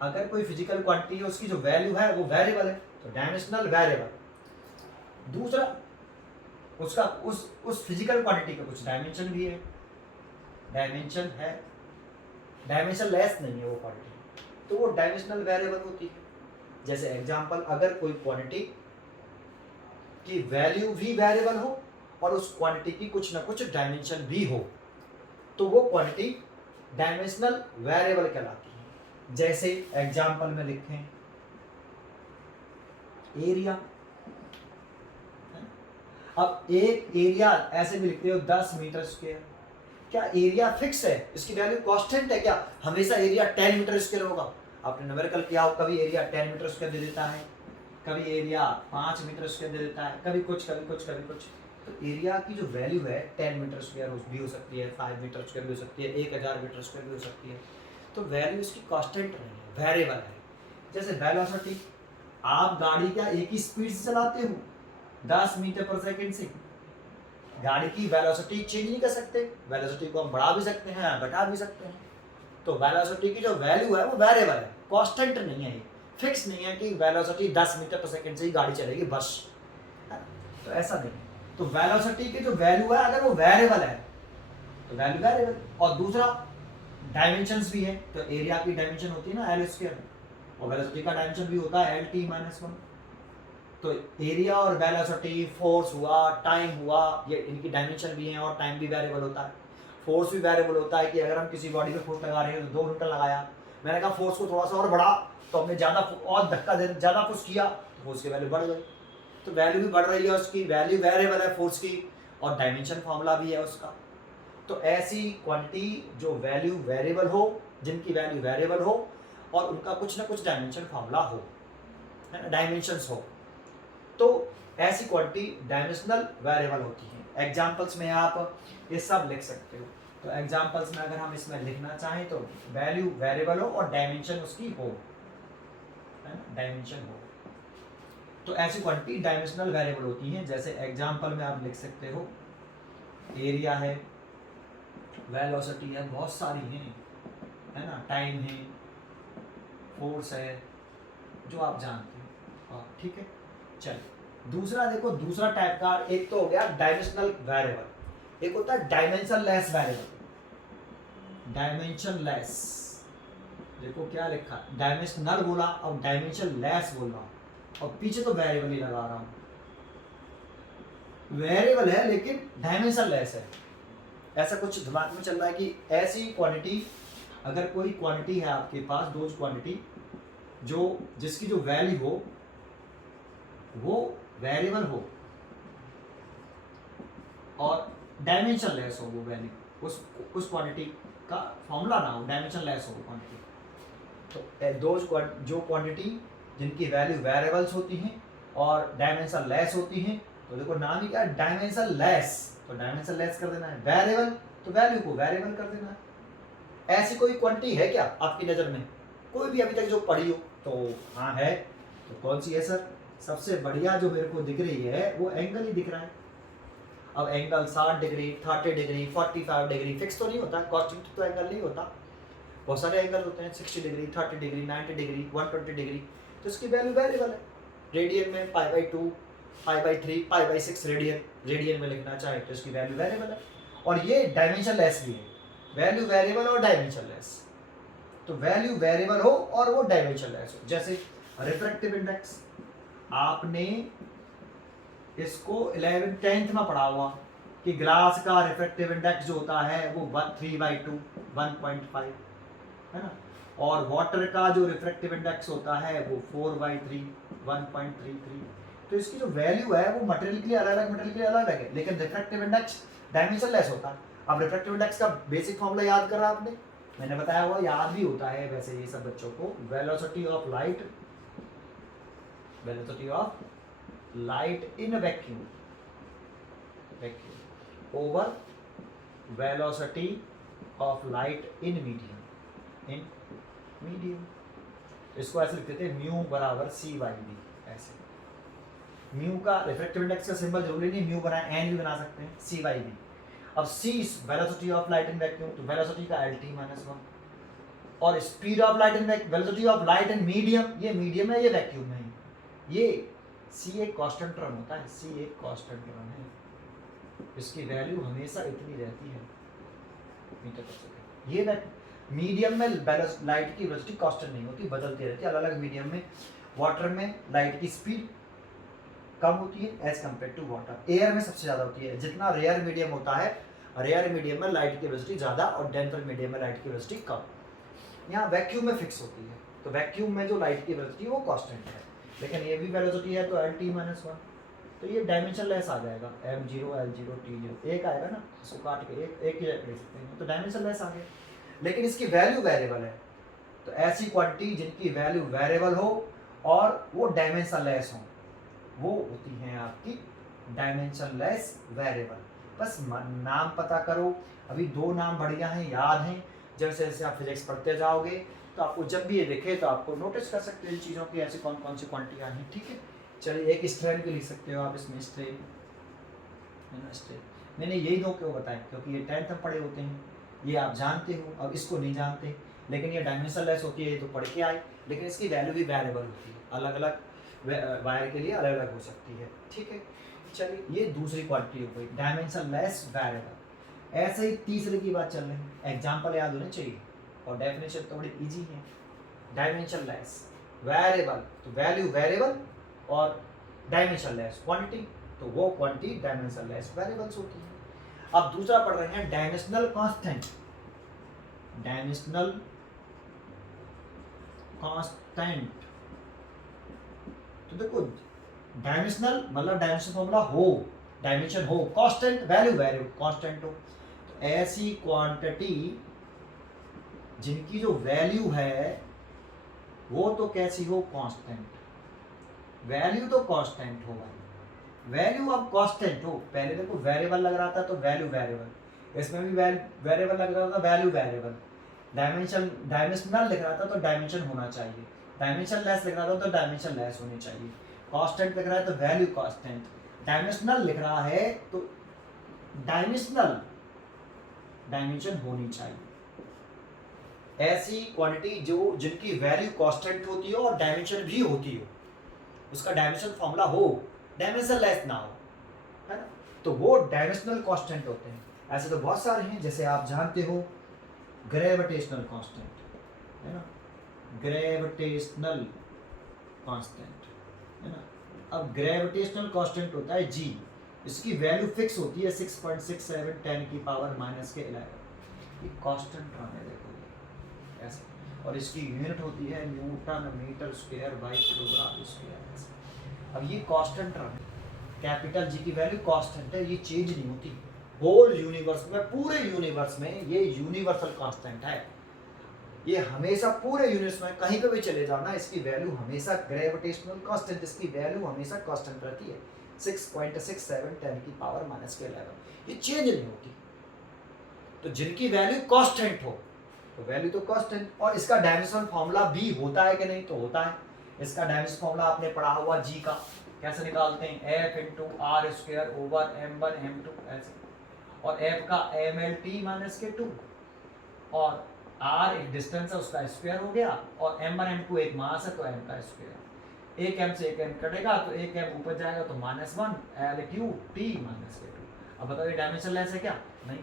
अगर कोई फिजिकल क्वांटिटी है, उसकी जो वैल्यू है वो वेरिएबल है, तो डायमेंशनल वेरिएबल। दूसरा, उसका उस फिजिकल क्वांटिटी का कुछ डायमेंशन भी है, डायमेंशन है, डायमेंशन लेस नहीं है वो क्वांटिटी, तो वो डायमेंशनल वेरिएबल होती है। जैसे एग्जांपल, अगर कोई क्वांटिटी की वैल्यू भी वेरिएबल हो और उस क्वांटिटी की कुछ ना कुछ डायमेंशन भी हो, तो वो क्वांटिटी डायमेंशनल वेरिएबल कहलाती है। जैसे एग्जांपल में लिखें एरिया। अब एक एरिया ऐसे भी लिखते हो 10 मीटर स्क्वायर, क्या एरिया फिक्स है? इसकी वैल्यू कांस्टेंट है क्या? हमेशा एरिया 10 मीटर स्क्वायर होगा? आपने न्यूमेरिकल किया हो, कभी एरिया 10 मीटर स्क्वायर दे देता है, कभी एरिया 5 मीटर स्क्वायर दे देता है, कभी कुछ कभी कुछ कभी कुछ। तो एरिया की जो वैल्यू है 10 मीटर स्क्वायर भी हो सकती है, 5 मीटर स्क्वायर भी हो सकती है, 1000 मीटर स्क्वायर भी हो सकती है। तो वैल्यू इसकी कांस्टेंट नहीं है, वेरिएबल है। जैसे वेलोसिटी, आप गाड़ी क्या एक ही स्पीड से चलाते हो, 10 मीटर पर सेकेंड से? गाड़ी की वेलोसिटी चेंज नहीं कर सकते, वेलोसिटी को हम बढ़ा भी सकते हैं, घटा भी सकते हैं। तो वेलोसिटी की जो वैल्यू है वो वेरिएबल है, कांस्टेंट नहीं है, फिक्स नहीं है कि वेलोसिटी 10 मीटर पर सेकेंड से ही गाड़ी चलेगी बस, तो ऐसा नहीं। तो वेलोसिटी की जो वैल्यू है अगर वो वेरिएबल है तो वैल्यू वेरिएबल। और दूसरा डायमेंशंस भी है, तो एरिया की डायमेंशन होती है ना एल स्क्वायर, और वेलोसिटी का डायमेंशन भी होता है LT-1। तो एरिया और वेलोसिटी, फोर्स हुआ, टाइम हुआ, ये इनकी डायमेंशन भी है, और टाइम भी वेरिएबल होता है। फोर्स भी वेरिएबल होता है कि अगर हम किसी बॉडी पे फोर्स लगा रहे हैं तो 2 न्यूटन लगाया, मैंने कहा फोर्स को थोड़ा सा और बढ़ा तो हमने ज़्यादा और धक्का दे, ज़्यादा पुश किया तो फोर्स की वैल्यू बढ़ गई। तो वैल्यू भी बढ़ रही है, उसकी वैल्यू वेरिएबल है फोर्स की, और डायमेंशन फॉर्मूला भी है उसका। तो ऐसी क्वांटिटी जो वैल्यू वेरिएबल हो, जिनकी वैल्यू वेरिएबल हो और उनका कुछ ना कुछ डायमेंशन फॉर्मूला हो, है ना, डायमेंशंस हो, तो ऐसी क्वांटिटी डायमेंशनल वेरिएबल होती है। एग्जांपल्स में आप ये सब लिख सकते हो। तो एग्जांपल्स में अगर हम इसमें लिखना चाहें तो वैल्यू वेरिएबल हो और डायमेंशन उसकी हो, है ना, डायमेंशन हो, तो ऐसी क्वांटिटी डायमेंशनल वेरिएबल होती हैं। जैसे एग्जांपल में आप लिख सकते हो एरिया है, वेलोसिटी है, बहुत सारी हैं, है ना, टाइम है, फोर्स है, जो आप जानते हो, ठीक है। चलिए दूसरा देखो, दूसरा टाइप का एक तो हो गया डायमेंशनल वेरिएबल, एक होता है dimension less variable. Dimension less, देखो क्या लिखा, डायमेंशनल बोला और डायमेंशन लेस बोल रहा हूँ, और पीछे तो वेरिएबल ही लगा रहा हूँ। वेरिएबल है लेकिन डायमेंशन लेस है। ऐसा कुछ दिमाग में चल रहा है कि ऐसी क्वांटिटी, अगर कोई क्वांटिटी है आपके पास, दो क्वांटिटी जो जिसकी जो वैल्यू हो वो वेरिएबल हो और डायमेंशन लेस हो वो वैल्यू, उस क्वांटिटी का फॉर्मूला ना हो, डायमेंशन लेस हो क्वांटिटी। तो दो जो क्वांटिटी जिनकी वैल्यू वेरिएबल्स होती हैं और डायमेंशन लेस होती हैं, तो देखो नाम ही क्या है, डायमेंशन लेस, तो डायमेंशन लेस कर देना है। वेरिएबल तो वैल्यू को वेरिएबल कर देना है। ऐसी कोई क्वांटिटी है क्या आपकी नज़र में, कोई भी अभी तक जो पढ़ी हो? तो हाँ है। तो कौन सी है सर? सबसे बढ़िया जो मेरे को दिख रही है वो एंगल ही दिख रहा है। अब angle 60 degree, 30 degree, 45 degree fix तो नहीं होता, कॉन्स्टेंट तो एंगल नहीं होता, बहुत सारे एंगल होते हैं, 60 डिग्री, 30 डिग्री, 90 डिग्री, 120 डिग्री, तो इसकी वैल्यू वेरिएबल है। रेडियन में π/2, π/3, π/6 रेडियन में लिखना चाहे तो इसकी वैल्यू वेरिएबल है। और ये डायमेंशन लेस भी है, वैल्यू वेरिएबल और डायमेंशन लेस। तो वैल्यू वेरिएबल हो और वो डायमेंशन लेस हो। जैसे रिफ्रैक्टिव इंडेक्स, आपने इसको 11th 10th में पढ़ा हुआ कि ग्लास का रिफ्रैक्टिव इंडेक्स जो होता है वो 3/2, 1.5 है ना, और वाटर का जो रिफ्रैक्टिव इंडेक्स होता है वो 4/3, 1.33। तो इसकी जो वैल्यू है वो मटेरियल के लिए अलग अलग, मटेरियल के लिए अलग है, लेकिन रिफ्रैक्टिव इंडेक्स डायमेंशन लेस होता है। अब रिफ्रैक्टिव इंडेक्स का बेसिक फॉर्मूला याद करा आपने, मैंने बताया हुआ, याद भी होता है वैसे ये सब बच्चों को। Velocity of light, velocity of light in vacuum, vacuum over velocity of light in medium, in medium. इसको ऐसे लिखते थे म्यू बराबर c/v, ऐसे। म्यू का रिफ्रैक्टिव इंडेक्स का सिंबल जरूरी नहीं म्यू बनाए, एन भी बना सकते हैं, c/v। अब c velocity of light in vacuum, तो वेलोसिटी का lt -1, और speed of light in velocity of light in medium, ये मीडियम है, ये वैक्यूम में है, ये c एक कांस्टेंट टर्म होता है, c एक कांस्टेंट टर्म है, इसकी वैल्यू हमेशा इतनी रहती है मीटर पर सेकंड। ये मीडियम में लाइट की वेलोसिटी कांस्टेंट नहीं होती, बदलती रहती है अलग अलग मीडियम में। वाटर में लाइट की स्पीड कम होती है as compared to water, air में सबसे ज़्यादा होती है। जितना रेयर मीडियम होता है, रेयर मीडियम में लाइट की वेलोसिटी ज़्यादा और डेंसर मीडियम में लाइट की वेलोसिटी कम। यहाँ वैक्यूम में फिक्स होती है, तो वैक्यूम में जो लाइट की वेलोसिटी वो कांस्टेंट है, लेकिन ये भी वेलोसिटी है तो lt -1, तो ये डायमेंशन लेस आ जाएगा, m0, l0, t0, एक आएगा ना, इसको काट के एक ही लिख सकते हैं, तो डायमेंशन लेस आ गया, लेकिन इसकी वैल्यू वेरिएबल है। तो ऐसी क्वांटिटी जिनकी वैल्यू वेरिएबल हो और वो डायमेंशन लेस हो, वो होती हैं आपकी डायमेंशन लेस वेरिएबल। बस नाम पता करो, अभी दो नाम बढ़िया हैं, याद हैं, जैसे जैसे आप फिजिक्स पढ़ते जाओगे तो आपको जब भी ये दिखे तो आपको नोटिस कर सकते हैं इन चीज़ों की, ऐसी कौन कौन सी क्वांटिटियाँ हैं, ठीक है। चलिए एक स्ट्रेन भी लिख सकते हो आप इसमें, स्ट्रेन है ना, स्ट्रेन। मैंने यही दो क्यों बताएं, क्योंकि ये 10th में पढ़े होते हैं, ये आप जानते हो, अब इसको नहीं जानते, लेकिन ये डायमेंशन लेस होती है, ये तो पढ़ के आए, लेकिन इसकी वैल्यू भी वेरिएबल होती है, अलग अलग वायर के लिए अलग अलग हो सकती है, ठीक है। चलिए ये दूसरी क्वांटिटी हो गई डायमेंशन लेस वेरिएबल। ऐसे ही तीसरे की बात चल रही है, एग्जाम्पल याद होने चाहिए और डेफिनेशन तो बड़ी ईजी है। डायमेंशन लेस वेरिएबल, तो वैल्यू वेरिएबल और डायमेंशन लेस क्वांटिटी, तो वो क्वांटिटी डायमेंशन लेस वेरिएबल्स होती है। अब दूसरा पढ़ रहे हैं डायमेंशनल कांस्टेंट। डायमेंशनल कांस्टेंट, तो देखो डायमेंशनल मतलब डायमेंशन फॉर्मूला हो, डायमेंशन हो, कांस्टेंट वैल्यू वैल्यू कांस्टेंट हो, तो ऐसी क्वांटिटी जिनकी जो वैल्यू है वो तो कैसी हो, कांस्टेंट, वैल्यू तो कांस्टेंट हो भाई, वैल्यू अब कांस्टेंट हो। पहले देखो वेरिएबल लग रहा था तो वैल्यू वेरिएबल, इसमें भी वेरिएबल लग रहा था वैल्यू वेरिएबल, डायमेंशनल लिख रहा था तो डायमेंशन होना चाहिए, डायमेंशन लेस लिख रहा था तो डायमेंशन लेस होनी चाहिए, कांस्टेंट लिख रहा है तो वैल्यू कांस्टेंट, डायमेंशनल लिख रहा है तो डायमेंशनल डायमेंशन होनी चाहिए। ऐसी क्वांटिटी जो जिनकी वैल्यू कांस्टेंट होती हो और डायमेंशन भी होती हो, उसका डायमेंशनल फॉर्मूला हो, डायमेंशन लेस ना हो, है ना, तो वो डायमेंशनल कांस्टेंट होते हैं। ऐसे तो बहुत सारे हैं, जैसे आप जानते हो ग्रेविटेशनल कांस्टेंट, है ना, ग्रेविटेशनल कांस्टेंट, है ना। अब ग्रेविटेशनल कांस्टेंट होता है जी, इसकी वैल्यू फिक्स होती है 6.67 10 की पावर माइनस के 11। ये कांस्टेंट टर्म है, देखो ये ऐसे, और इसकी यूनिट होती है newton metre square by kilogram square. अब ये कांस्टेंट टर्म है, कैपिटल जी की वैल्यू कांस्टेंट है, ये चेंज नहीं होती होल यूनिवर्स में, पूरे यूनिवर्स में ये यूनिवर्सल कांस्टेंट है। ये हमेशा पूरे यूनिवर्स में कहीं पे भी चले जाना, इसकी वैल्यू हमेशा ग्रेविटेशनल कांस्टेंट, इसकी वैल्यू हमेशा कांस्टेंट रहती है 6.67 10 की पावर माइनस के 11। ये चेंज नहीं होती। तो जिनकी वैल्यू कांस्टेंट हो तो वैल्यू तो कांस्टेंट, और इसका डायमेंशन फॉर्मूला भी होता है कि नहीं, तो होता है। इसका डायमेंशन फॉर्मूला आपने पढ़ा हुआ जी का, कैसे निकालते हैं, F into R square over m1 m2 ऐसे, और एफ का mlt माइनस के 2, और r एक डिस्टेंस है उसका स्क्वायर हो गया, और m1 m2 एक मास है तो m का स्क्वायर, एक m से एक m कटेगा तो एक m ऊपर जाएगा तो -1 l क्यू t माइनस के 2। अब बताओ ये डायमेंशन लेस है क्या, नहीं।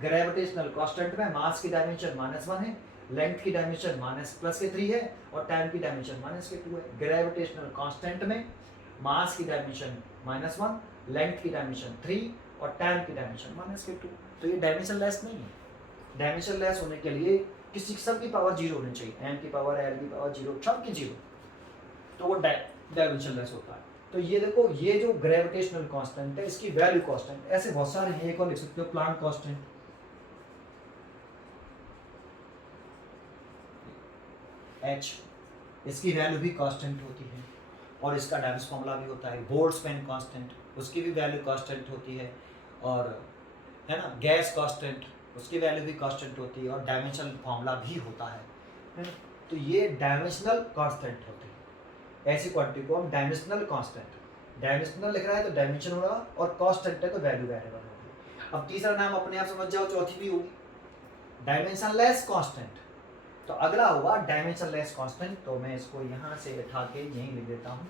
ग्रेविटेशनल कांस्टेंट में मास की डायमेंशन -1 है, लेंथ की डायमेंशन -+3 है, और टाइम की डायमेंशन -2 है। ग्रेविटेशनल कांस्टेंट में मास की डायमेंशन -1, लेंथ की डायमेंशन 3, और टाइम की डायमेंशन -2। तो ये डायमेंशन लेस नहीं है। डायमेंशन लेस होने के लिए किसी सब की पावर 0 होनी चाहिए, m की पावर l की पावर 0, सब की 0, तो वो डायमेंशन लेस होता है। तो ये देखो, ये जो ग्रेविटेशनल कांस्टेंट है इसकी वैल्यू कांस्टेंट, ऐसे बहुत सारे हैं। एक और लिख सकते हो प्लांक कांस्टेंट, h, इसकी वैल्यू भी कांस्टेंट होती है, और इसका डायमेंशन फॉर्मूला भी होता है। बोल्ट्जमैन कांस्टेंट, उसकी भी वैल्यू कांस्टेंट होती है, और है ना, गैस कांस्टेंट, उसकी वैल्यू भी कांस्टेंट होती है, और डायमेंशनल फॉर्मूला भी होता है ना। तो ये डायमेंशनल कांस्टेंट होते हैं। ऐसी क्वांटिटी को हम डायमेंशनल कांस्टेंट, डायमेंशनल लिख रहा है तो डायमेंशन होगा, और कांस्टेंट है तो वैल्यू वेरिएबल होगी। अब तीसरा नाम अपने आप समझ जाओ, चौथी भी होगी डायमेंशनलेस कांस्टेंट। तो अगला होगा डायमेंशनलेस कांस्टेंट, तो मैं इसको यहाँ से उठा के यहीं लिख देता हूँ,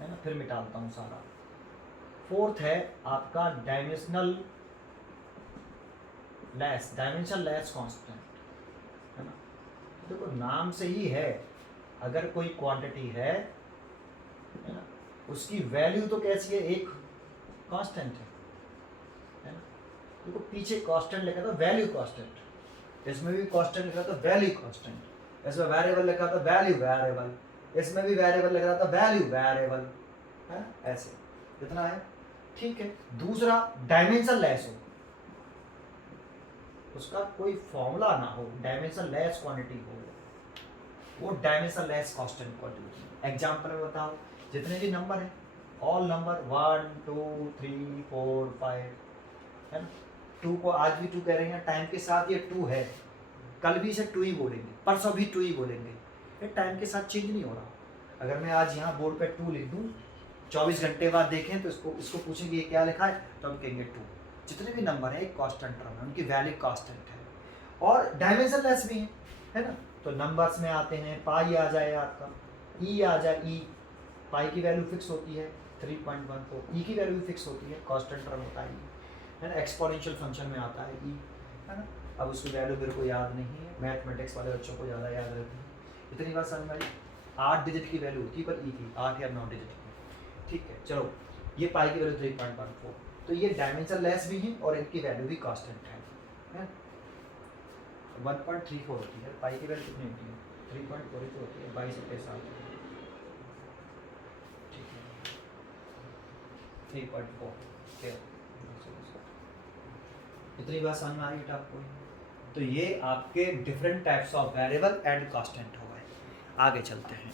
है ना, फिर मिटाता हूँ सारा। फोर्थ है आपका डायमेंशन लेस कांस्टेंट, है ना। देखो नाम से ही है, अगर कोई क्वांटिटी है ना, उसकी वैल्यू तो कैसी है, एक कांस्टेंट है ना। देखो पीछे कांस्टेंट लिखा था वैल्यू कांस्टेंट, इसमें भी कांस्टेंट लिखा था वैल्यू कांस्टेंट, इसमें वेरिएबल लिखा था वैल्यू वेरिएबल, इसमें भी वेरिएबल लिखा था वैल्यू वेरिएबल, है ऐसे। कितना है, ठीक है। दूसरा डायमेंशन लेस हो, उसका कोई फॉर्मूला ना हो, डायमेंशन लेस क्वांटिटी हो, वो dimension less constant quantity. Example में बताओ, जितने भी नंबर हैं, ऑल नंबर 1 2 3 4 5, है ना। 2 को आज भी 2 कह रहे हैं, टाइम के साथ ये 2 है, कल भी इसे 2 ही बोलेंगे, परसों भी 2 ही बोलेंगे, ये टाइम के साथ चेंज नहीं हो रहा। अगर मैं आज यहाँ बोर्ड पे 2 लिख दूँ, 24 घंटे बाद देखें तो इसको पूछेंगे ये क्या लिखा है, तो हम कहेंगे 2। जितने भी नंबर है एक कांस्टेंट टर्म है, उनकी वैल्यू कांस्टेंट है, और डायमेंशन लेस भी है ना। तो नंबर्स में आते हैं, पाई आ जाए आपका, ई आ जाए, ई पाई की वैल्यू फिक्स होती है 3.14, ई की वैल्यू भी फिक्स होती है, कांस्टेंट टर्म होता है ना। एक्सपोनेंशियल फंक्शन में आता है ई, है ना। अब उसकी वैल्यू मेरे को याद नहीं है, मैथमेटिक्स वाले बच्चों को ज़्यादा याद रहती है। इतनी बात समझ में आई। 8 डिजिट की वैल्यू होती है पर ई की 8 या 9 डिजिट की, ठीक है। चलो ये पाई की वैल्यू 3.14, तो ये डायमेंशन लेस भी है और इनकी वैल्यू भी कांस्टेंट है। 1.34 होती है, पाई की वैल्यू कितनी होती है, 3.42 होती है, 22 के साथ, ठीक है। 3.4 इतनी बात समझ में आ रही है आपको। तो ये आपके different types of variable and constant हो गए। आगे चलते हैं,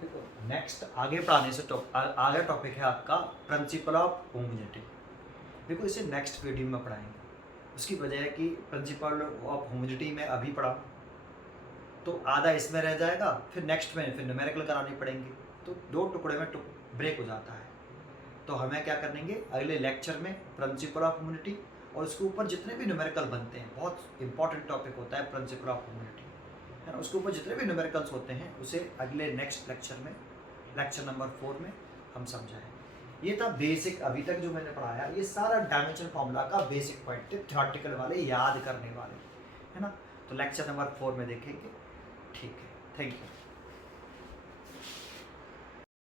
देखो नेक्स्ट आगे पढ़ाने से आगे टॉपिक है आपका प्रिंसिपल ऑफ होमोजेनिटी। देखो इसे नेक्स्ट वीडियो में पढ़ाएंगे, उसकी वजह है कि प्रिंसिपल ऑफ होमोजेनिटी में अभी पढ़ा तो आधा इसमें रह जाएगा, फिर नेक्स्ट में फिर न्यूमेरिकल करानी पड़ेंगे, तो 2 टुकड़े में ब्रेक हो जाता है। तो हमें क्या करेंगे अगले लेक्चर में प्रिंसिपल ऑफ होमोजेनिटी, और उसके ऊपर जितने भी न्यूमेरिकल बनते हैं, बहुत इंपॉर्टेंट टॉपिक होता है प्रिंसिपल ऑफ होमोजेनिटी, है ना, उसके ऊपर जितने भी न्यूमेरिकल्स होते हैं उसे अगले नेक्स्ट लेक्चर में, लेक्चर नंबर 4 में हम समझाएं। ये था बेसिक, अभी तक जो मैंने पढ़ाया ये सारा डायमेंशन फार्मूला का बेसिक पॉइंट थे, थ्योरेटिकल वाले, याद करने वाले, है ना। तो लेक्चर नंबर 4 में देखेंगे। ठीक है, थैंक यू।